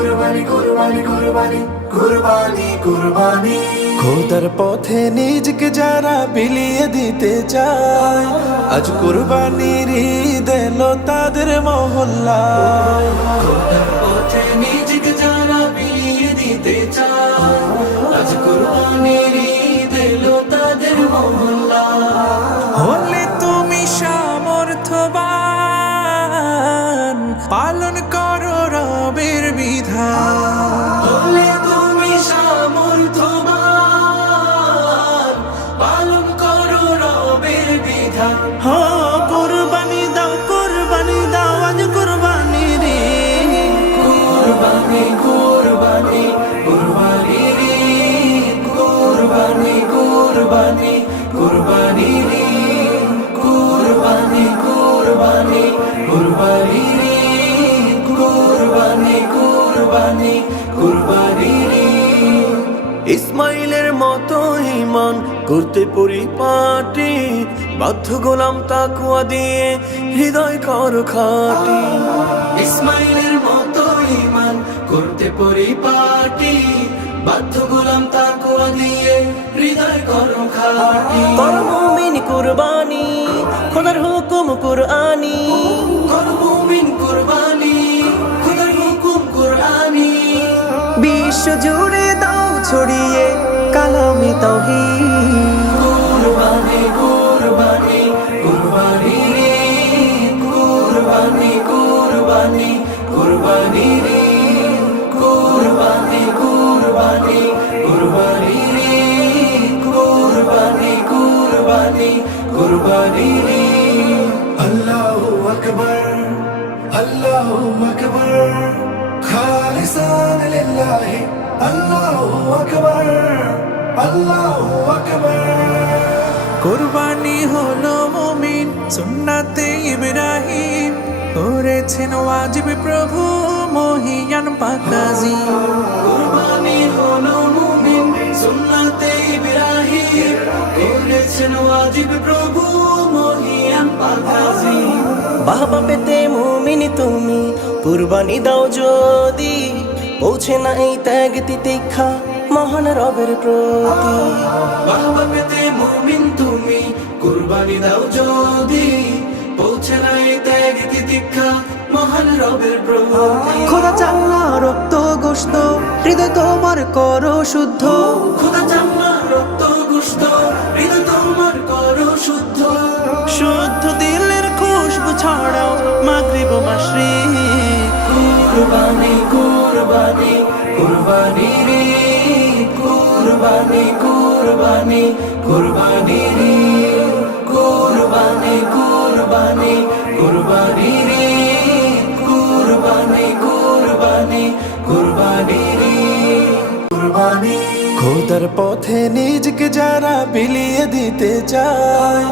কুরবানি কুরবানি কুরবানি কুরবানি কুরবানি খোদার পথে নিজকে যারা বিলিয়ে দিতে চায়, আজ কুরবানির ঈদ এলো তাদের মহল্লায়। খোদার পথে নিজকে যারা বিলিয়ে দিতে চায়, আজ কুরবানির ঈদ এলো তাদের মহল্লায়। হলে তুমি সামর্থ্যবান, পালন করো রবের বিধান। হলে তুমি সামর্থ্যবান, পালন করো রবের বিধান। কুরবানি দাও আজ কুরবানির ঈদ। কুরবানি কুরবানি কুরবানির ঈদ, কুরবানি কুরবানি কুরবানির ঈদ, কুরবানি কুরবানি কুরবানির ঈদ, কুরবানি কুরবানি কুরবানির ঈদ। ইসমাইলের মতো ঈমান করতে পরিপাটি, বাধ্য গোলাম তাকওয়া দিয়ে হৃদয় কর খাটি। ইসমাইলের মতো ঈমান করতে পরিপাটি, বাধ্য গোলাম তাকওয়া দিয়ে হৃদয় করো খাটি। কর মুমিন কুরবানি, খোদার হুকুম কুরআনি। কর মুমিন কুরবানি, খোদার হুকুম কুরআনি। বিশ্ব জুড়ে দাও ছড়িয়ে কালামে তাওহীদ। কুরবানি কুরবানি কুরবানির ঈদ, কুরবানি কুরবানি কুরবানির ঈদ, কুরবানি কুরবানি কুরবানির ঈদ, কুরবানি কুরবানি কুরবানির ঈদ। আল্লাহু আকবার, আল্লাহু আকবার, খালিসান লিল্লাহি, আল্লাহু আকবার, আল্লাহু আকবার। কুরবানি হলো মুমিন সুন্নাতে ইব্রাহিম, করেছেন ওয়াজিব প্রভু মহিয়ান পাকাজি। কুরবানি হলো মুমিন সুন্নাতে ইব্রাহিম, করেছেন ওয়াজিব প্রভু মহিয়ান পাকাজি। বাবা পেতে মুমিন তুমি কুরবানি দাও যদি, পৌঁছে না এই ত্যাগ তিতিক্ষা মহান রবের প্রতি। বাবা পেতে মুমিন তুমি কুরবানি দাও যদি, পৌঁছে নাই ত্যাগ তিতিক্ষা মহান রবের প্রতি। খোদা চাল্লা রক্ত গোশত হৃদয় তোমার করো শুদ্ধ। খোদা চামড়া রক্ত গোশত হৃদয় তোমার করো শুদ্ধ। শুদ্ধ দিলের খুশবু ছড়াও মাগরিব মাশরিক। কুরবানি কুরবানি কুরবানির ঈদ, কুরবানি কুরবানি কুরবানির ঈদ, কুরবানি কুরবানি কুরবানির ঈদ, কুরবানি কুরবানি কুরবানির ঈদ। কুরবানি খোদার পথে নিজকে যারা বিলিয়ে দিতে চায়,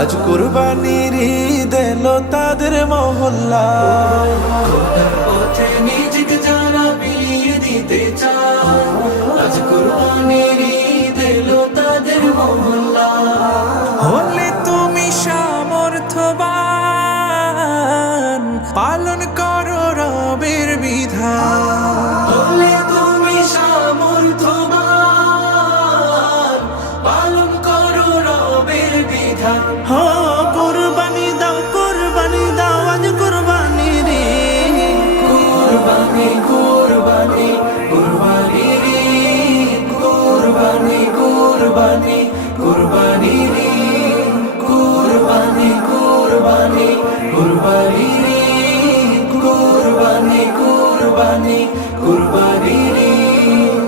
আজ কুরবানির ঈদ এলো তাদের মহল্লায়। খোদার পথে নিজকে যারা বিলিয়ে দিতে চায়, আজ কুরবানির ঈদ এলো তাদের মহল্লায়। হলে তুমি সামর্থ্যবান, পালন করো রবের বিধান। হলে তুমি সামর্থ্যবান, পালন করো রবের বিধান। কুরবানি দাও আজ কুরবানির ঈদ। কুরবানি কুরবানি কুরবানির ঈদ, কুরবানি কুরবানি কুরবানির ঈদ, কুরবানি কুরবানি কুরবানির ঈদ, কুরবানি কুরবানি কুরবানির ঈদ।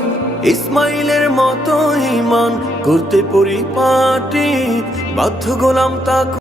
ইসমাইলের মতো ঈমান করতে পরিপাটি, বাধ্য গোলাম তাক